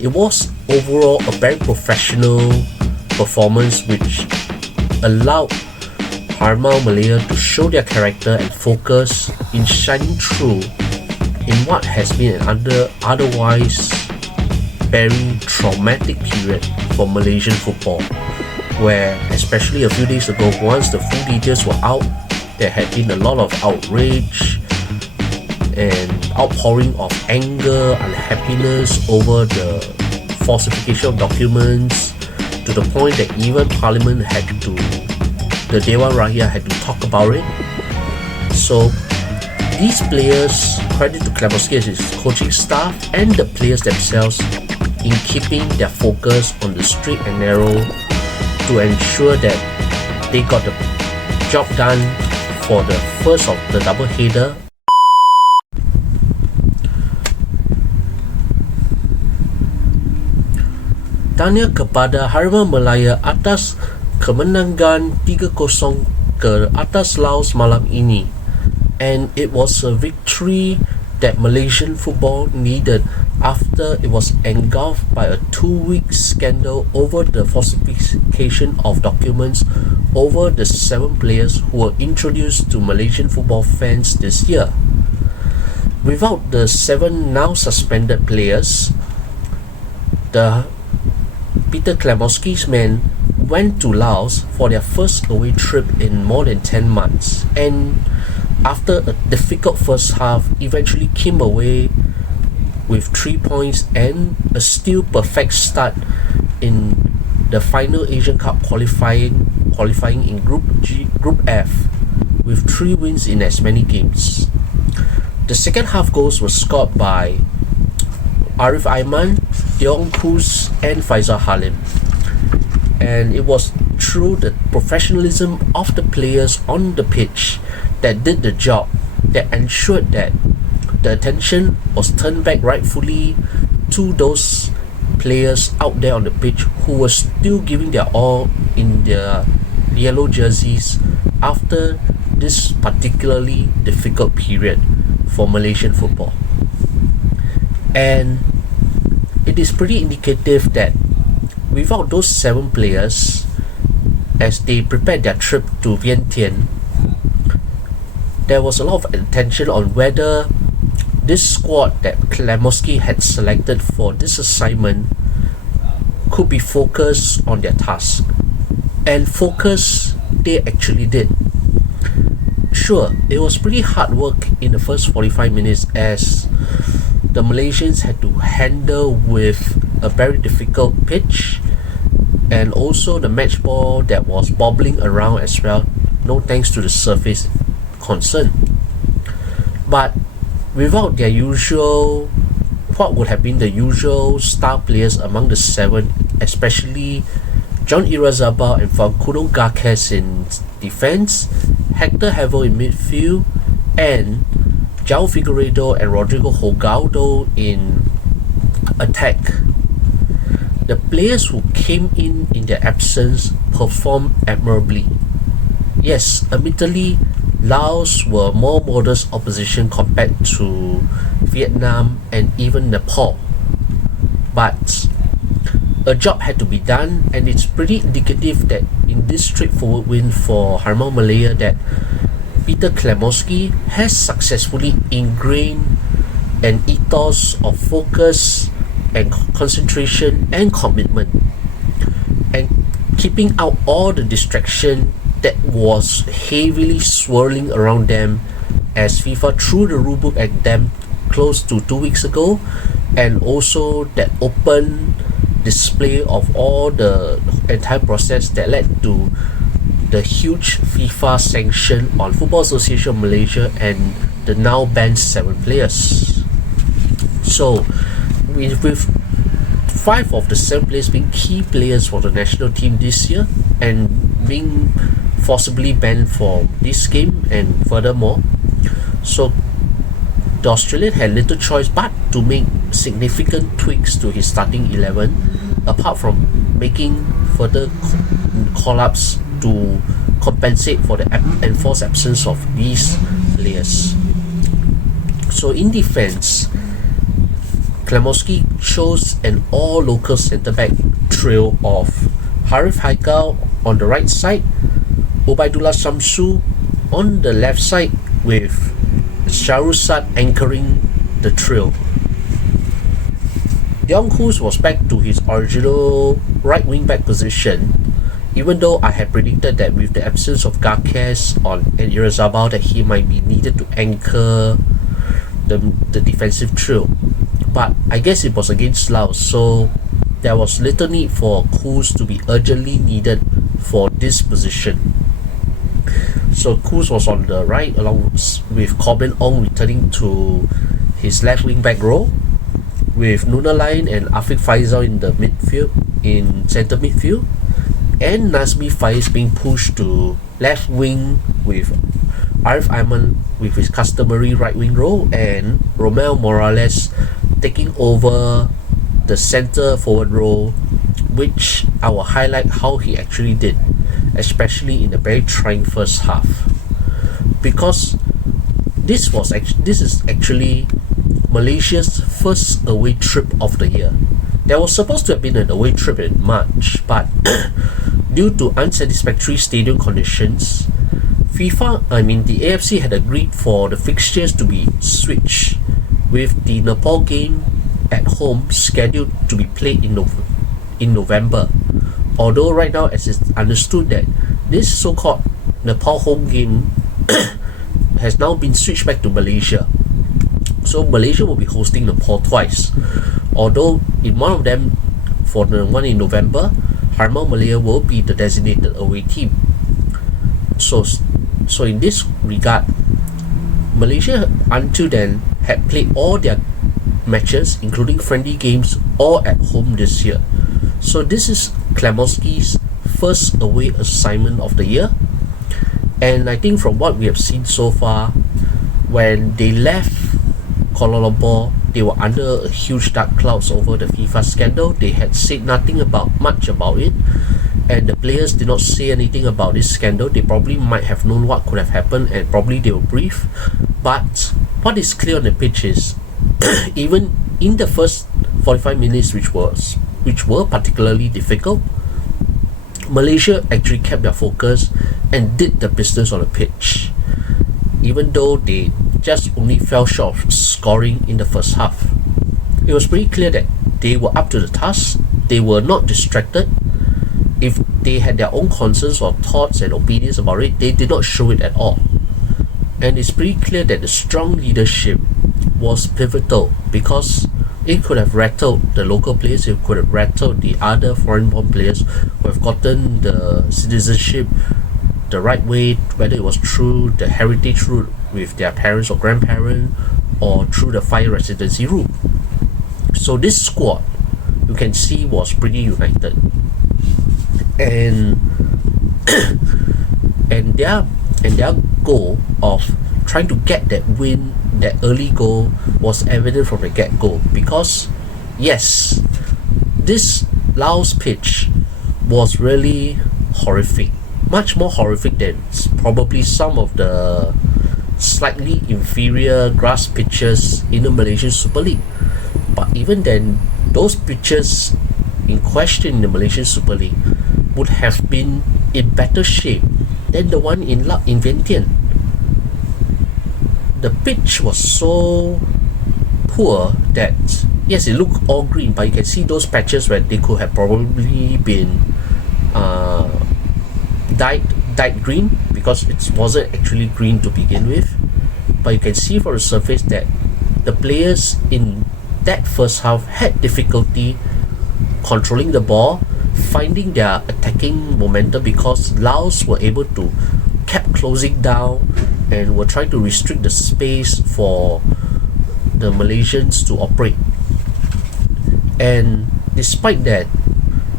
It was overall a very professional performance which allowed Harimau Malaya to show their character and focus in shining through in what has been an otherwise very traumatic period for Malaysian football, where especially a few days ago, once the full details were out, there had been a lot of outrage and outpouring of anger, unhappiness over the falsification of documents, to the point that even Parliament the Dewan Rakyat had to talk about it. So these players, credit to Klemoski and his coaching staff and the players themselves in keeping their focus on the straight and narrow to ensure that they got the job done for the first of the double header. Tanya kepada Harimau Malaya atas kemenangan 3-0 ke atas Laos malam ini, and it was a victory that Malaysian football needed after it was engulfed by a 2-week scandal over the falsification of documents over the 7 players who were introduced to Malaysian football fans this year. Without the 7 now suspended players, the Peter Klemoski's men went to Laos for their first away trip in more than 10 months, and after a difficult first half, eventually came away with 3 points and a still perfect start in the final Asian Cup qualifying in Group F, with 3 wins in as many games. The second half goals were scored by Arif Aiman, Tiong Kus and Faisal Halim, and it was through the professionalism of the players on the pitch that did the job, that ensured that the attention was turned back rightfully to those players out there on the pitch who were still giving their all in their yellow jerseys after this particularly difficult period for Malaysian football. And it is pretty indicative that without those 7 players, as they prepared their trip to Vientiane, there was a lot of attention on whether this squad that Klemoski had selected for this assignment could be focused on their task. And focus they actually did. Sure, it was pretty hard work in the first 45 minutes as the Malaysians had to handle with a very difficult pitch and also the match ball that was bobbling around as well, no thanks to the surface concern. But without their usual, what would have been the usual star players among the 7, especially John Irazabal and Facundo Garces in defense, Hector Havel in midfield, and João Figueiredo and Rodrigo Holgado in attack, the players who came in their absence performed admirably. Yes, admittedly, Laos were more modest opposition compared to Vietnam and even Nepal, but a job had to be done, and it's pretty indicative that in this straightforward win for Harimau Malaya that Peter Klemoski has successfully ingrained an ethos of focus and concentration and commitment, and keeping out all the distraction that was heavily swirling around them as FIFA threw the rulebook at them close to 2 weeks ago, and also that open display of all the entire process that led to the huge FIFA sanction on Football Association of Malaysia and the now banned 7 players. So with 5 of the 7 players being key players for the national team this year and being forcibly banned for this game and furthermore, so the Australian had little choice but to make significant tweaks to his starting 11, apart from making further call-ups to compensate for the enforced absence of these players. So in defense, Klemoski chose an all-local centre-back trio of Harif Haikal on the right side, Ubaidullah Shamsu on the left side, with Sharusat anchoring the trio. Leong Hus was back to his original right wing back position, even though I had predicted that with the absence of Garques and Irazabal that he might be needed to anchor the defensive trio. But I guess it was against Laos, so there was little need for Kuz to be urgently needed for this position. So Kuz was on the right along with Corbin Ong returning to his left wing back role, with Nuna Lion and Afiq Faisal in the midfield, in centre midfield, and Nazmi Faiz being pushed to left wing with Arif Aiman with his customary right wing role, and Romel Morales taking over the centre forward role, which I will highlight how he actually did, especially in the very trying first half, because this is actually Malaysia's first away trip of the year. There was supposed to have been an away trip in March, but due to unsatisfactory stadium conditions, the AFC had agreed for the fixtures to be switched, with the Nepal game at home scheduled to be played in November. Although right now, as it's understood that this so-called Nepal home game has now been switched back to Malaysia. So Malaysia will be hosting Nepal twice. Although in one of them, for the one in November, Harimau Malaya will be the designated away team. So in this regard, Malaysia until then had played all their matches, including friendly games, all at home this year. So this is Klemoski's first away assignment of the year, and I think from what we have seen so far, when they left Kuala Lumpur, they were under a huge dark clouds over the FIFA scandal. They had said nothing much about it, and the players did not say anything about this scandal. They probably might have known what could have happened, and probably they were briefed. But what is clear on the pitch is even in the first 45 minutes, which were particularly difficult, Malaysia actually kept their focus and did the business on the pitch, even though they just only fell short of scoring in the first half. It was pretty clear that they were up to the task. They were not distracted. If they had their own concerns or thoughts and opinions about it, they did not show it at all. And it's pretty clear that the strong leadership was pivotal, because it could have rattled the local players, it could have rattled the other foreign-born players who have gotten the citizenship the right way, whether it was through the heritage route with their parents or grandparents, or through the fire residency route. So this squad, you can see, was pretty united, and their goal of trying to get that win, that early goal, was evident from the get-go. Because yes, this Laos pitch was really horrific, much more horrific than probably some of the slightly inferior grass pitches in the Malaysian Super League. But even then, those pitches in question in the Malaysian Super League would have been in better shape than the one in Vientiane. The pitch was so poor that yes, it looked all green, but you can see those patches where they could have probably been dyed green, because it wasn't actually green to begin with. But you can see from the surface that the players in that first half had difficulty controlling the ball, finding their attacking momentum, because Laos were able to kept closing down and were trying to restrict the space for the Malaysians to operate. And despite that,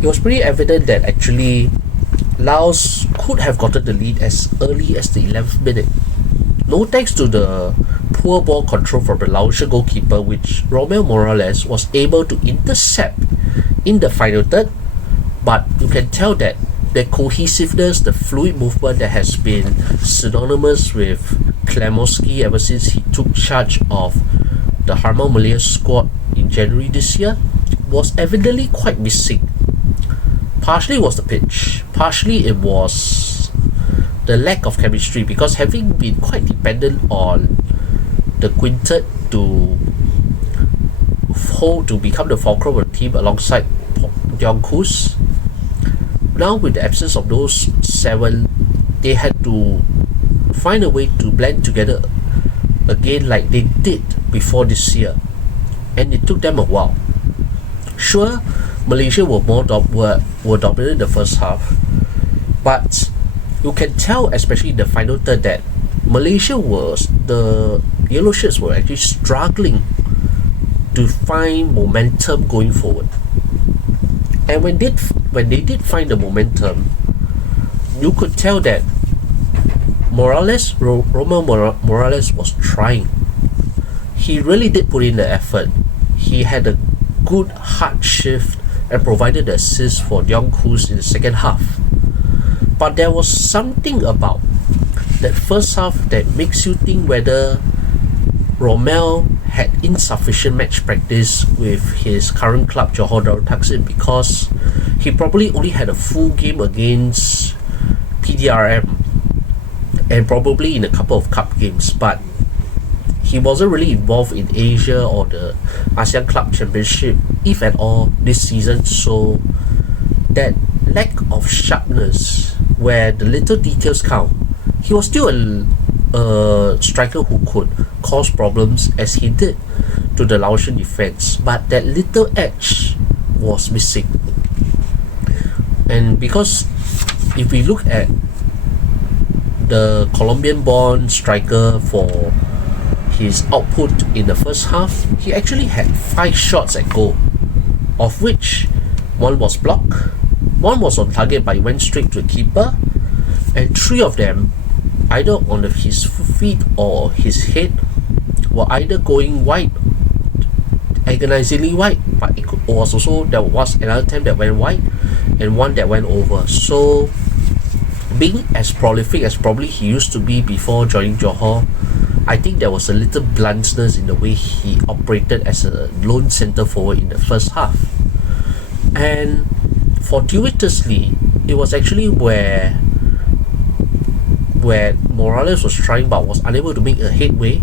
it was pretty evident that actually Laos could have gotten the lead as early as the 11th minute. No thanks to the poor ball control from the Laotian goalkeeper, which Romel Morales was able to intercept in the final third. But you can tell that the cohesiveness, the fluid movement that has been synonymous with Klemoski ever since he took charge of the Harimau Malaya squad in January this year was evidently quite missing. Partially it was the pitch, partially it was the lack of chemistry, because having been quite dependent on the quintet to become the fulcrum of the team alongside Yongkus. Now with the absence of those 7, they had to find a way to blend together again like they did before this year, and it took them a while. Sure, Malaysia were dominant in the first half, but you can tell, especially in the final third, that the yellow shirts were actually struggling to find momentum going forward. And when they did find the momentum, you could tell that Roman Morales was trying. He really did put in the effort. He had a good hard shift and provided the assist for Yongkus in the second half. But there was something about that first half that makes you think whether Romel had insufficient match practice with his current club Johor Darul Taksin, because he probably only had a full game against TDRM and probably in a couple of cup games, but he wasn't really involved in Asia or the ASEAN Club Championship, if at all, this season. So that lack of sharpness, where the little details count, he was still a striker who could cause problems as he did to the Laotian defense, but that little edge was missing. And because if we look at the Colombian-born striker for his output in the first half, he actually had 5 shots at goal, of which 1 was blocked, 1 was on target but he went straight to the keeper, and 3 of them, either on his feet or his head, were either going wide, agonizingly wide, but there was another time that went wide and 1 that went over. So being as prolific as probably he used to be before joining Johor, I think there was a little bluntness in the way he operated as a lone centre forward in the first half. And fortuitously, it was actually where Morales was trying but was unable to make a headway.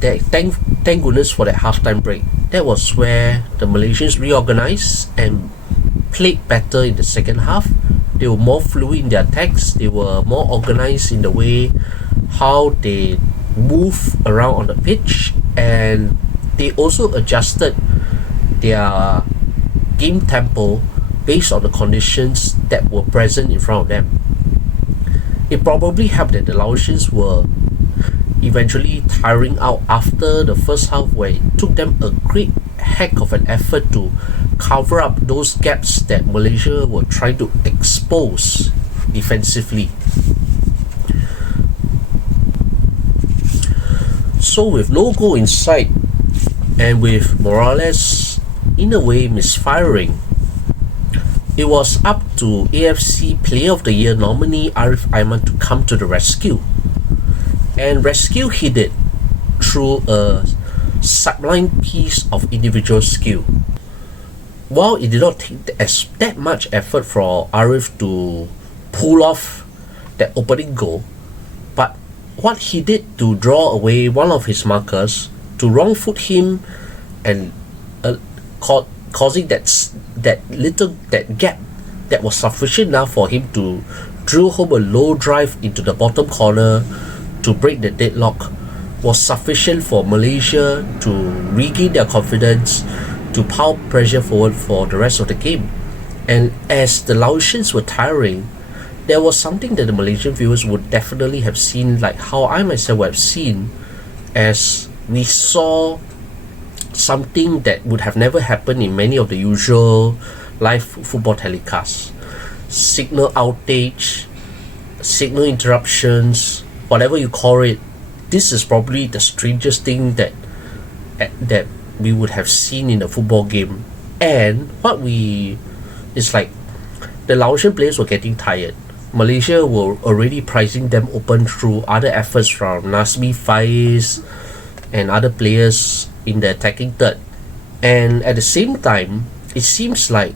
Thank goodness for that halftime break. That was where the Malaysians reorganised and played better in the second half. They were more fluid in their attacks. They were more organised in the way how they move around on the pitch, and they also adjusted their game tempo based on the conditions that were present in front of them. It probably helped that the Laotians were eventually tiring out after the first half, where it took them a great heck of an effort to cover up those gaps that Malaysia were trying to expose defensively. So with no goal in sight, and with Morales in a way misfiring, it was up to AFC Player of the Year nominee Arif Aiman to come to the rescue. And rescue he did through a sublime piece of individual skill. While it did not take that much effort for Arif to pull off that opening goal, but what he did to draw away one of his markers, to wrong foot him, and causing that gap that was sufficient enough for him to drill home a low drive into the bottom corner to break the deadlock, was sufficient for Malaysia to regain their confidence, to pile pressure forward for the rest of the game. And as the Laotians were tiring, there was something that the Malaysian viewers would definitely have seen, like how I myself would have seen, as we saw something that would have never happened in many of the usual live football telecasts. Signal outage, signal interruptions, whatever you call it. This is probably the strangest thing that we would have seen in a football game. And it's like the Laotian players were getting tired. Malaysia were already pricing them open through other efforts from Nazmi Faiz and other players in the attacking third. And at the same time, it seems like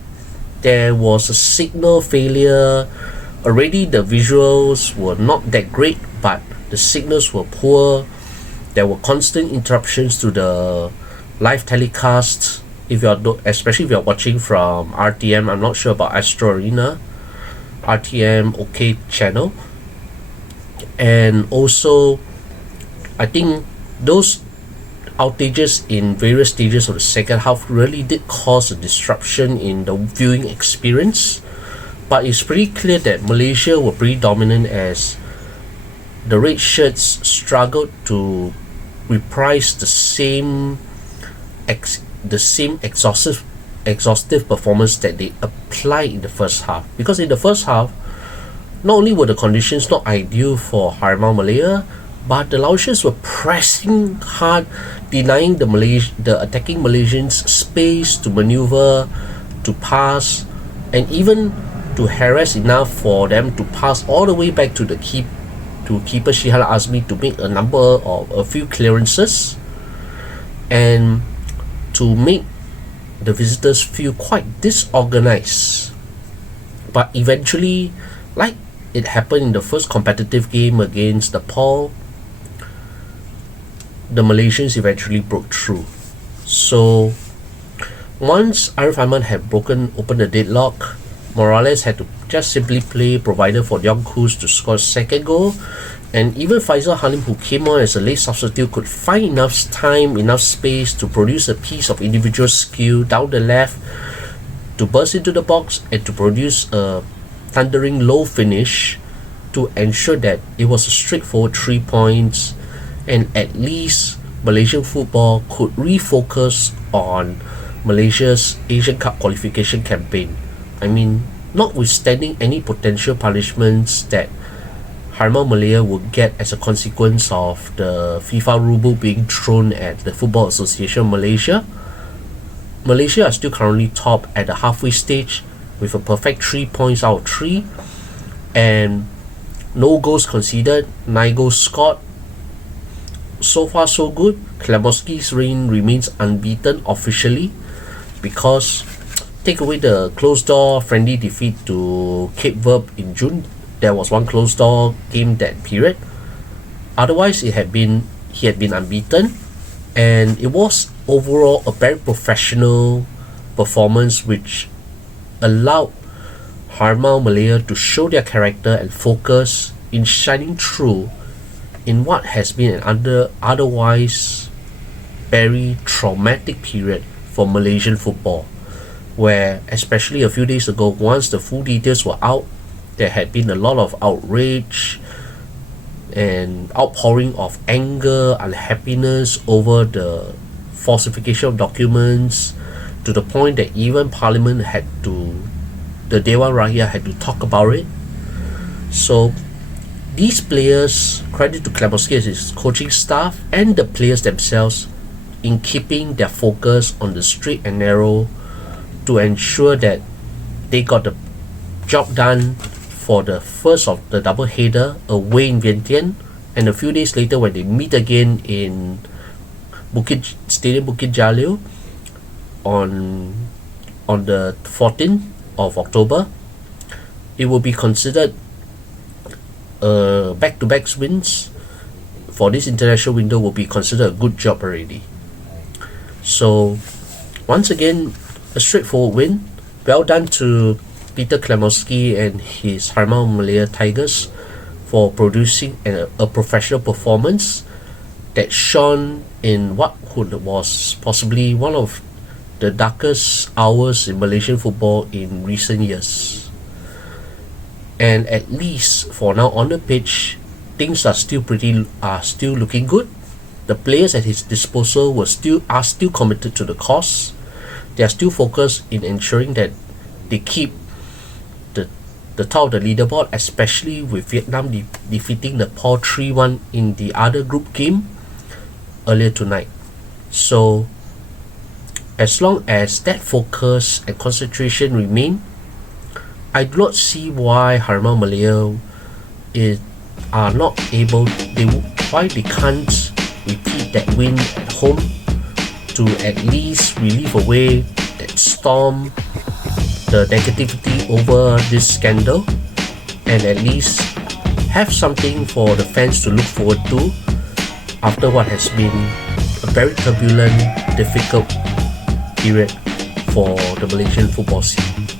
there was a signal failure. Already the visuals were not that great, but the signals were poor. There were constant interruptions to the live telecast. Especially if you're watching from RTM, I'm not sure about Astro Arena, RTM OK channel. And also, I think those outages in various stages of the second half really did cause a disruption in the viewing experience. But it's pretty clear that Malaysia were pretty dominant, as the red shirts struggled to reprise the same exhaustive performance that they applied in the first half. Because in the first half, not only were the conditions not ideal for Harimau Malaya, but the Laotians were pressing hard, denying the attacking Malaysians space to maneuver, to pass, and even to harass enough for them to pass all the way back to keeper Shihan Azmi to make a few clearances, and to make the visitors feel quite disorganized. But eventually, like it happened in the first competitive game against Nepal, the Malaysians eventually broke through. So once Arif Ahmad had opened the deadlock, Morales had to just simply play provider for Leong Kuz to score a second goal, and even Faisal Halim, who came on as a late substitute, could find enough time, enough space to produce a piece of individual skill down the left, to burst into the box and to produce a thundering low finish to ensure that it was a straightforward 3 points, and at least Malaysian football could refocus on Malaysia's Asian Cup qualification campaign. I mean, notwithstanding any potential punishments that Harimau Malaya would get as a consequence of the FIFA ruble being thrown at the Football Association Malaysia, Malaysia are still currently top at the halfway stage with a perfect 3 points out of 3, and no goals conceded, 9 goals scored. So far so good. Klemoski's reign remains unbeaten officially, because take away the closed door friendly defeat to Cape Verde in June, there was one closed door game that period. Otherwise, he had been unbeaten, and it was overall a very professional performance, which allowed Harimau Malaya to show their character and focus in shining through in what has been an otherwise very traumatic period for Malaysian football, where especially a few days ago, once the full details were out, there had been a lot of outrage and outpouring of anger, unhappiness over the falsification of documents, to the point that even Parliament the Dewan Rakyat had to talk about it. So these players, credit to Klemoski and his coaching staff and the players themselves, in keeping their focus on the straight and narrow to ensure that they got the job done for the first of the double header away in Vientiane, and a few days later when they meet again in Stadium Bukit Jalil on the 14th of October. It will be considered back-to-back wins for this international window will be considered a good job already. So once again, a straightforward win. Well done to Peter Klemoski and his Harimau Malaya Tigers for producing a professional performance that shone in what was possibly one of the darkest hours in Malaysian football in recent years. And at least for now on the pitch, things are still looking good. The players at his disposal are still committed to the cause. They are still focused in ensuring that they keep the top of the leaderboard, especially with Vietnam defeating Nepal 3-1 in the other group game earlier tonight. So as long as that focus and concentration remain, I do not see why Harimau Malaya why they can't repeat that win at home to at least relieve away that storm, the negativity over this scandal, and at least have something for the fans to look forward to after what has been a very turbulent, difficult period for the Malaysian football scene.